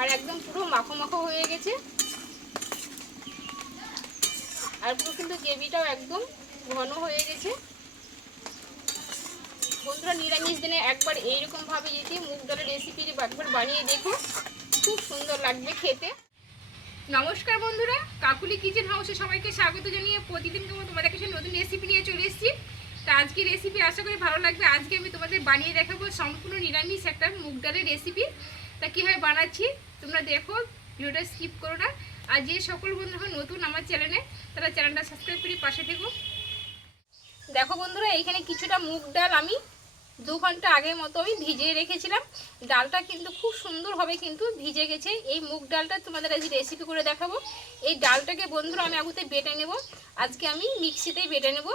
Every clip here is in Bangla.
আর একদম পুরো মাখো মাখো হয়ে গেছে। আর পুরো কিন্তু গ্রেভিটাও একদম ঘন হয়ে গেছে। বন্ধুরা, নিরামিষ দিনে একবার এইরকমভাবে যদি মুগ ডালের রেসিপি একবার বানিয়ে দেখো, খুব সুন্দর লাগবে খেতে। নমস্কার বন্ধুরা, কাকুলি কিচেন হাউসে সবাইকে স্বাগত জানিয়ে প্রতিদিন তোমাদের কাছে নতুন রেসিপি নিয়ে চলে এসেছি। তা আজকে রেসিপি আশা করি ভালো লাগবে। আজকে আমি তোমাদের বানিয়ে দেখাবো সম্পূর্ণ নিরামিষ একটা মুগ ডালের রেসিপি তা কীভাবে বানাচ্ছি, তোমরা দেখো, ভিডিওটা স্কিপ করো না। আর যে সকল বন্ধুরা নতুন আমার চ্যানেলে তারা চ্যানেলটা সাবস্ক্রাইব করে পাশে থেকো। দেখো বন্ধুরা, এইখানে কিছুটা মুগ ডাল আমি দু ঘণ্টা আগের মতো আমি ভিজিয়ে রেখেছিলাম। ডালটা কিন্তু খুব সুন্দরভাবে কিন্তু ভিজে গেছে। এই মুগ ডালটা তোমাদের আজ রেসিপি করে দেখাবো। এই ডালটাকে বন্ধুরা আমি আগুতে বেটে নেব। আজকে আমি মিক্সিতেই বেটে নেব।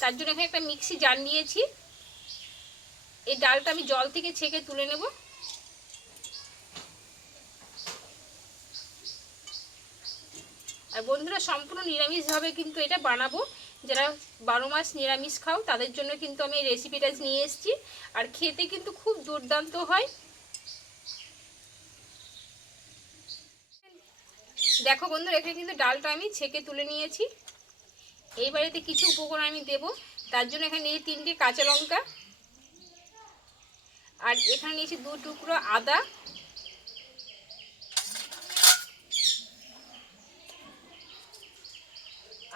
তার জন্য এখানে একটা মিক্সি জার নিয়েছি। এই ডালটা আমি জল থেকে ছেঁকে তুলে নেব। আর বন্ধুরা সম্পূর্ণ নিরামিষভাবে কিন্তু এটা বানাবো। যারা বারো মাস নিরামিষ খাও, তাদের জন্য কিন্তু আমি এই রেসিপিটা নিয়ে এসেছি। আর খেতে কিন্তু খুব দুর্দান্ত হয়। দেখো বন্ধুরা, এখানে কিন্তু ডালটা আমি ছেঁকে তুলে নিয়েছি। এই বাড়িতে কিছু উপকরণ আমি দেব। তার জন্য এখানে নিয়েছি তিনটে কাঁচা লঙ্কা। আর এখানে নিয়েছি দু টুকরো আদা।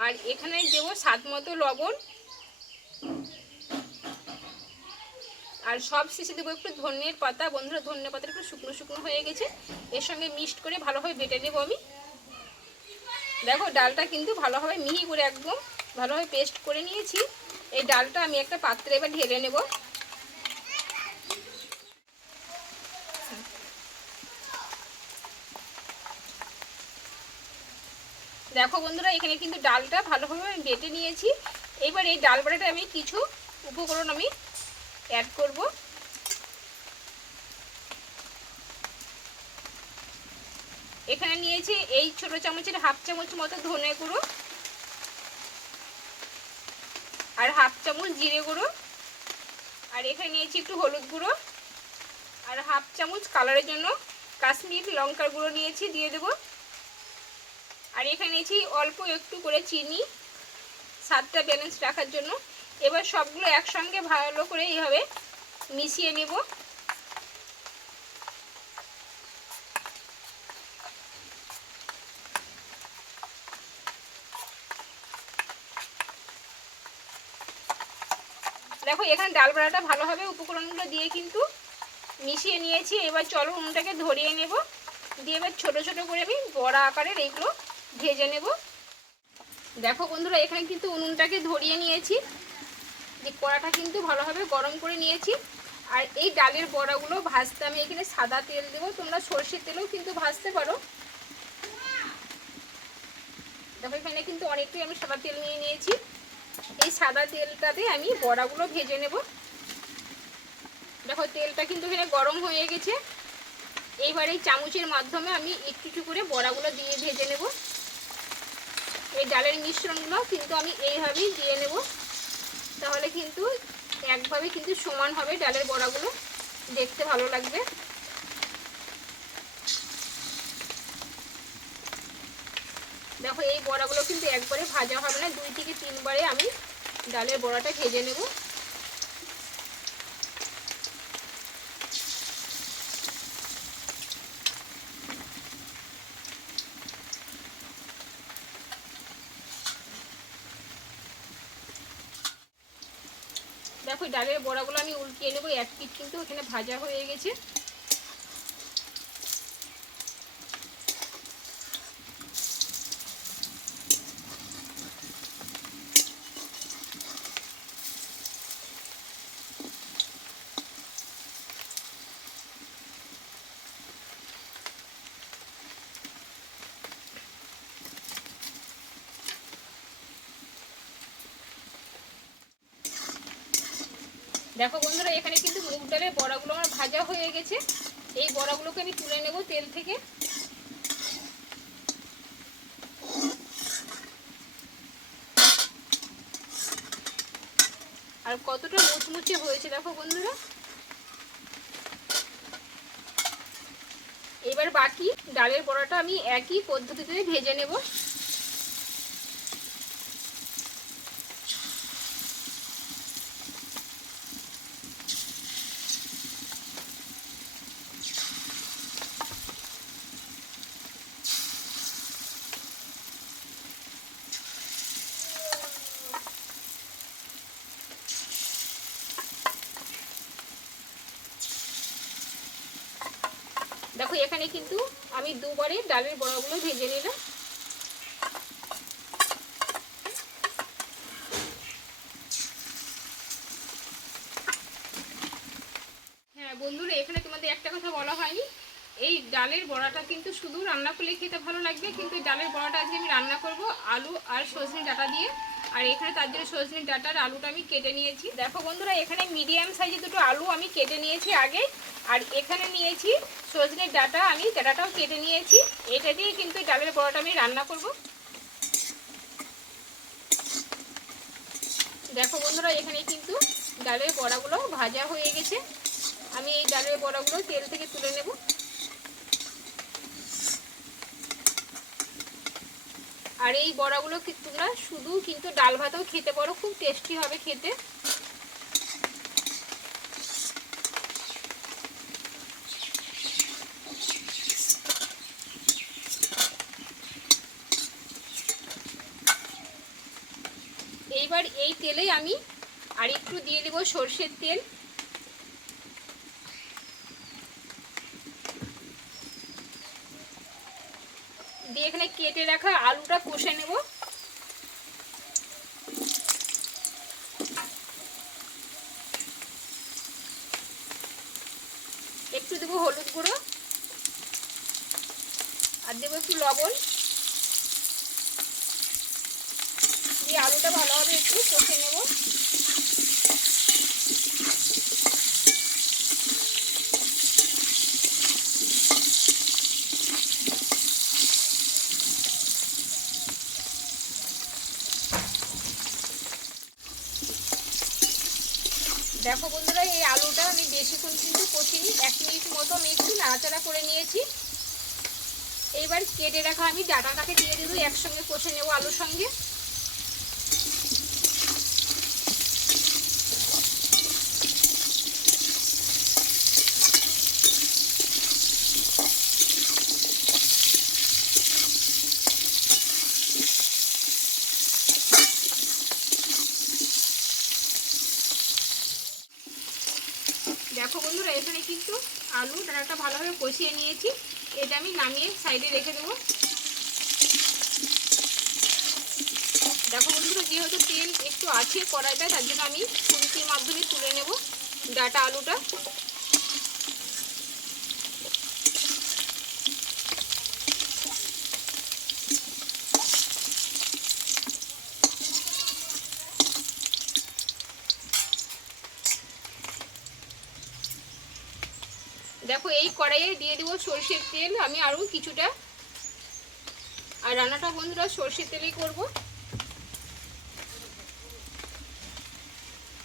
আর এখানে দেবো স্বাদ মতো লবণ। আর সব শেষে দেবো একটু ধনের পাতা। বন্ধুরা ধনে পাতা একটু শুকনো শুকনো হয়ে গেছে। এর সঙ্গে মিক্সড করে ভালোভাবে বেটে নেব আমি। দেখো, ডালটা কিন্তু ভালোভাবে মিহি করে একদম ভালোভাবে পেস্ট করে নিয়েছি। এই ডালটা আমি একটা পাত্রে এবার ঢেলে নেব। দেখো বন্ধুরা, এখানে কিন্তু ডালটা ভালোভাবে আমি বেটে নিয়েছি। এবার এই ডাল বাটাটা আমি কিছু উপকরণ আমি অ্যাড করব। এখানে নিয়েছি এই ছোট চামচের হাফ চামচ মতো ধনে গুঁড়ো আর হাফ চামচ জিরে গুঁড়ো। আর এখানে নিয়েছি একটু হলুদ গুঁড়ো আর হাফ চামচ কালারের জন্য কাশ্মীর লঙ্কার গুঁড়ো নিয়েছি, দিয়ে দেবো। আর এখানে নিয়েছি অল্প একটু করে চিনি, স্বাদটা ব্যালেন্স রাখার জন্য। এবার সবগুলো একসঙ্গে ভালো করে এইভাবে মিশিয়ে নেব। দেখো, এখানে ডাল বাড়াটা ভালোভাবে উপকরণগুলো দিয়ে কিন্তু মিশিয়ে নিয়েছি। এবার চলো উনুনটাকে ধরিয়ে নেব। দিয়ে এবার ছোটো ছোটো করে আমি বড়া আকারের এইগুলো ভেজে নেব। দেখো বন্ধুরা, এখানে কিন্তু উনুনটাকে ধরিয়ে নিয়েছি। যে কড়াটা কিন্তু ভালোভাবে গরম করে নিয়েছি। আর এই ডালের বড়াগুলো ভাজতে আমি এখানে সাদা তেল দেবো। তোমরা সর্ষের তেলেও কিন্তু ভাজতে পারো। দেখো, এখানে কিন্তু অনেকটাই আমি সাদা তেল নিয়ে নিয়েছি। এই সাদা তেলটাতে আমি বড়াগুলো ভেজে নেব। দেখো, তেলটা কিন্তু এখানে গরম হয়ে গেছে। এইবার এই চামচের মাধ্যমে আমি একটু একটু করে বড়াগুলো দিয়ে ভেজে নেব। এই ডালের মিশ্রণগুলো কিন্তু আমি এইভাবেই দিয়ে নেব। তাহলে কিন্তু একভাবে কিন্তু সমান হবে ডালের বড়াগুলো। দেখতে ভালো লাগবে। দেখো এই বড়াগুলো কিন্তু একবারে ভাজা হবে না। দুই থেকে তিনবারে আমি ডালের বড়াটা ভেজে নেব। দেখো ডালের বড়াগুলো আমি উল্টিয়ে নেব এক পিঠ কিন্তু এখানে ভাজা হয়ে গেছে। দেখো বন্ধুরা, এখানে কিন্তু মুগ ডালের বড়াগুলো আমার ভাজা হয়ে গেছে। এই বড়াগুলোকে আমি তুলে নেব তেল থেকে। আর কতটা মুচমুচে হয়েছে দেখো বন্ধুরা। এবার বাকি ডালের বড়াটা আমি একই পদ্ধতিতে ভেজে নেব। দেখো, এখানে কিন্তু আমি দুবারে ডালের বড়াগুলো ভেজে নিলাম। হ্যাঁ বন্ধুরা, এখানে তোমাদের একটা কথা বলা হয়নি। এই ডালের বড়াটা কিন্তু শুধু রান্না করলে খেতে ভালো লাগবে, কিন্তু ডালের বড়াটা আজকে আমি রান্না করব। আলু আর সজনে ডাটা দিয়ে। আর এখানে তার জন্য সজনে ডাটার আলুটা আমি কেটে নিয়েছি। দেখো বন্ধুরা, এখানে মিডিয়াম সাইজের দুটো আলু আমি কেটে নিয়েছি আগে। আর এখানে নিয়েছি সজনের ডাটা, আমি ডাটাটাও কেটে নিয়েছি। এটা দিয়ে কিন্তু ডালের বড়াটা আমি রান্না করব। দেখো বন্ধুরা, এখানে কিন্তু ডালের বড়াগুলো ভাজা হয়ে গেছে। আমি এই ডালের বড়াগুলো তেল থেকে তুলে নেব। আর এই বড়াগুলো তোমরা শুধু কিন্তু ডাল ভাতেও খেতে পারো, খুব টেস্টি হবে খেতে। এইবার এই তেলে আমি আর একটু দিয়ে দেবো সর্ষের তেল। দিয়ে এখানে কেটে রাখা আলুটা কষে নেব। একটু দেবো হলুদ গুঁড়ো, আর দেবো একটু লবণ দিয়ে আলুটা ভালোভাবে একটু কষে নেব দেখো বন্ধুরা, এই আলুটা আমি বেশিক্ষণ কিন্তু কষিনি, এক মিনিট মতো আমি একটু নাড়াচাড়া করে নিয়েছি। এইবার কেটে রাখা আমি ডাটাটাকে দিয়ে দেবো, একসঙ্গে কষে নেব আলুর সঙ্গে দেখো বন্ধুরা এখানে কিন্তু আলু ডাটাটা ভালোভাবে কষিয়ে নিয়েছি এটা আমি নামিয়ে সাইডে রেখে দেবো দেখো বন্ধুরা যেহেতু তেল একটু আছে কড়াইটা তার জন্য আমি খুন্তির মাধ্যমে তুলে নেব ডাটা আলুটা। দেখো, এই কড়াইয়ে দিয়ে দেবো সর্ষের তেল। আমি আরও কিছুটা আর রান্নাটা বন্ধুরা সর্ষের তেলেই করব।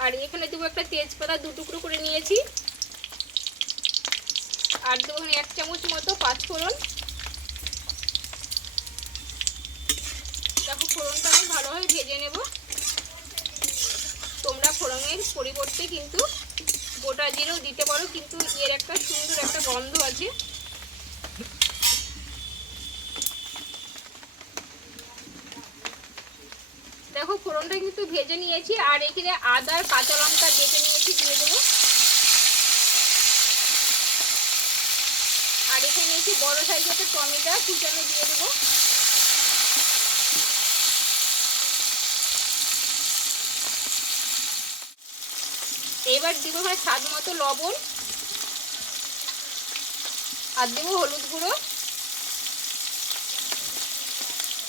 আর এখানে দেবো একটা তেজপাতা, দু টুকরো করে নিয়েছি। আর দেবো এক চামচ মতো পাঁচফোড়ন দেখো ফোড়নটা আমি ভালোভাবে ভেজে নেব। তোমরা ফোড়নের পরিবর্তে কিন্তু গোটা জিরেও দিতে পারো, কিন্তু এর একটা সুন্দর একটা গন্ধ আছে দেখো ফোড়নটা কিন্তু ভেজে নিয়েছি, আর এখানে আদা আর কাঁচা লঙ্কা বেটে নিয়েছি, দিয়ে দেবো। আর এখানে নিয়েছি বড় সাইজের একটা টমেটো কুচানো দিয়ে দেবো। এবার দিব ভাই স্বাদ মতো লবণ, আর দেবো হলুদ গুঁড়ো,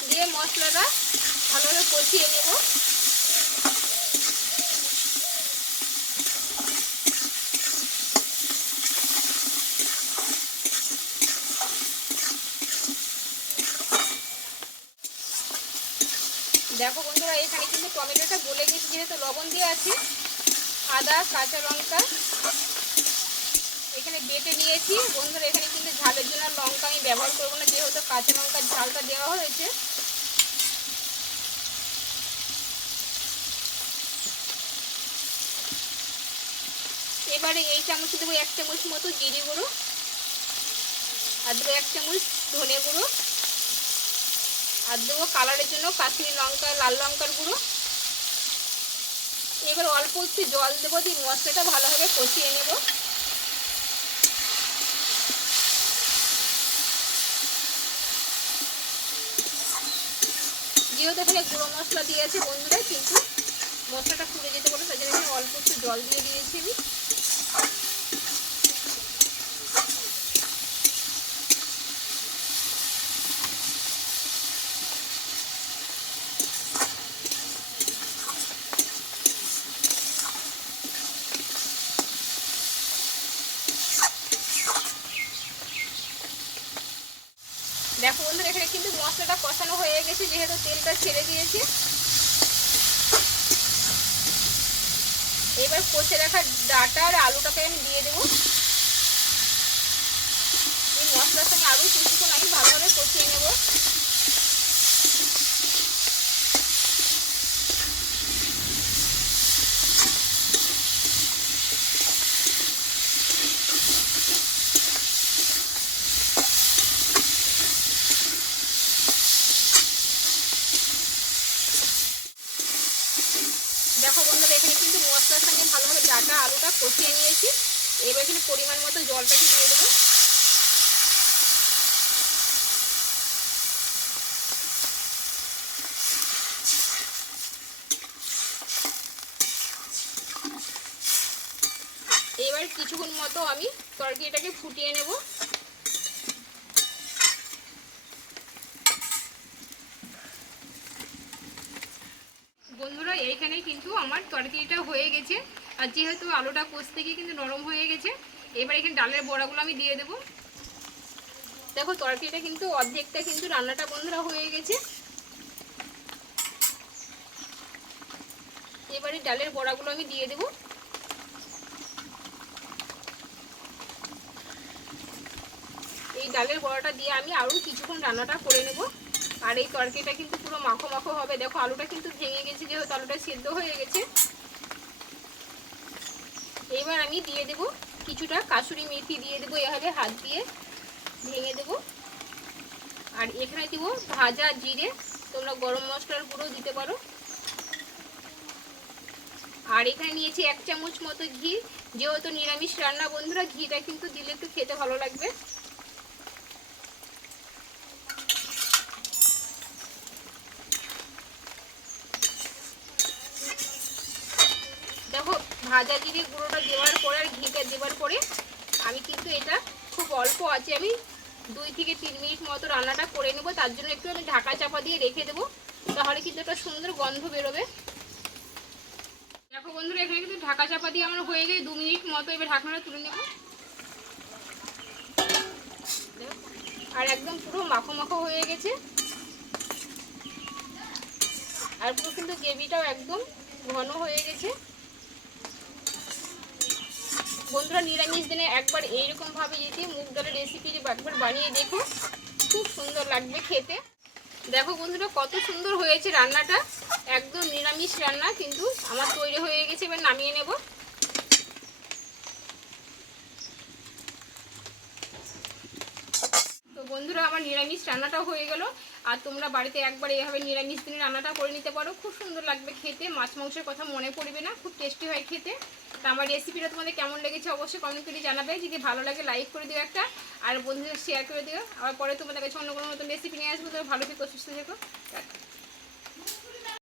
দিয়ে মশলাটা ভালোভাবে কষিয়ে নেব। দেখো বন্ধুরা, এখানে কিন্তু টমেটোটা গলে গেছে, যেহেতু লবণ দিয়ে আছে, আদা, কাঁচা লঙ্কা এখানে বেটে নিয়েছি। বন্ধুরা, এখানে কিন্তু ঝালের জন্য লঙ্কা আমি ব্যবহার করব না, যেহেতু কাঁচা লঙ্কার ঝালটা দেওয়া হয়েছে। এবারে এই চামচ দেবো এক চামচ মতো জিরে গুঁড়ো আর দেবো এক চামচ ধনে গুঁড়ো। আর দেবো কালারের জন্য কাশ্মীরি লঙ্কা, লাল লঙ্কার গুঁড়ো। এবার অল্প একটু জল দেবো দিয়ে মশলাটা ভালোভাবে কষিয়ে নেব। যেহেতু এখানে গুঁড়ো মশলা দিয়েছে বন্ধুরা, কিন্তু মশলাটা পুড়ে যেতে পারে, তাই জন্য অল্প একটু জল দিয়ে দিয়েছি আমি। দেখো বন্ধুরা এখানে কিন্তু মশলাটা কষানো হয়ে গেছে যেহেতু তেলটা ছেড়ে দিয়েছে। এবার কষে রাখা ডাটা আর আলুটাকে আমি দিয়ে দেবো। এই মশলার সঙ্গে আলু কিছুক্ষণ আমি ভালোভাবে কষিয়ে নেব দেখো বন্ধুরা এখানে কিন্তু মশলার সঙ্গে ভালোভাবে ডাটা কষিয়ে নিয়েছি। এবার এখানে পরিমাণ মতো জলটাকে দিয়ে দেবো। এবার কিছুক্ষণ মতো আমি তরকারিটাকে ফুটিয়ে নেব বন্ধুরা এইখানে কিন্তু আমার তরকারিটা হয়ে গেছে। আর যেহেতু আলুটা কষতে গিয়ে কিন্তু নরম হয়ে গেছে, এবার এখানে ডালের বড়াগুলো আমি দিয়ে দেবো। দেখো, তরকারিটা কিন্তু অর্ধেকটা কিন্তু রান্নাটা বন্ধুরা হয়ে গেছে। এবারে ডালের বড়াগুলো আমি দিয়ে দেবো। এই ডালের বড়াটা দিয়ে আমি আরও কিছুক্ষণ রান্নাটা করে নেব। আর এই তরকারিটা কিন্তু পুরো মাখো মাখো হবে। দেখো, আলুটা কিন্তু ভেঙে গেছে, যেহেতু আলুটা সেদ্ধ হয়ে গেছে। এবার আমি দিয়ে দেব কিছুটা কাসুরি মেথি, দিয়ে দেবো এভাবে হাত দিয়ে ভেঙে দেব। আর এখানে দেব ভাজা জিরে, তোমরা গরম মশলার গুঁড়ো দিতে পারো। আর এখানে নিয়েছি এক চামচ মতো ঘি। যেহেতু নিরামিষ রান্না, বন্ধুরা, ঘিটা কিন্তু দিলে একটু খেতে ভালো লাগবে দেখো ভাজা জিরে গুঁড়োটা দেওয়ার পরে আর ঘিটা দেওয়ার পরে আমি কিন্তু এটা খুব অল্প আছে, আমি দুই থেকে তিন মিনিট মতো রান্নাটা করে নেব। তার জন্য একটু আমি ঢাকা চাপা দিয়ে রেখে দেবো, তাহলে কিন্তু একটা সুন্দর গন্ধ বেরোবে। দেখো বন্ধুরা, এখানে কিন্তু ঢাকা চাপা দিয়ে আমার হয়ে গেছে দু মিনিট মতো, এবার ঢাকনাটা তুলে নেব। আর একদম পুরো মাখো মাখো হয়ে গেছে। আর পুরো কিন্তু গ্রেভিটাও একদম ঘন হয়ে গেছে। বন্ধুরা নিরামিষ দিনে একবার এইরকম ভাবে যদি মুগ ডালের রেসিপি একবার বানিয়ে দেখো, খুব সুন্দর লাগবে খেতে। দেখো বন্ধুরা কত সুন্দর হয়েছে রান্নাটা। একদম নিরামিষ রান্না, কিন্তু আমার তৈরি হয়ে গেছে, এবার নামিয়ে নেব। তো বন্ধুরা আমার নিরামিষ রান্নাটা হয়ে গেল। আর তোমরা বাড়িতে একবার এইভাবে নিরামিষ দিনে রান্নাটা করে নিতে পারো। খুব সুন্দর লাগবে খেতে। মাছ মাংসের কথা মনে পড়বে না, খুব টেস্টি হয় খেতে। তা আমার রেসিপিটা তোমাদের কেমন লেগেছে অবশ্যই কমেন্ট করে জানাবে। যদি ভালো লাগে লাইক করে দিও একটা। আর বন্ধুদের শেয়ার করে দিও। আবার পরে তোমাদের কাছে অন্য কোনো নতুন রেসিপি নিয়ে আসব। তো ভালো থেকো, সুস্থ থেকো।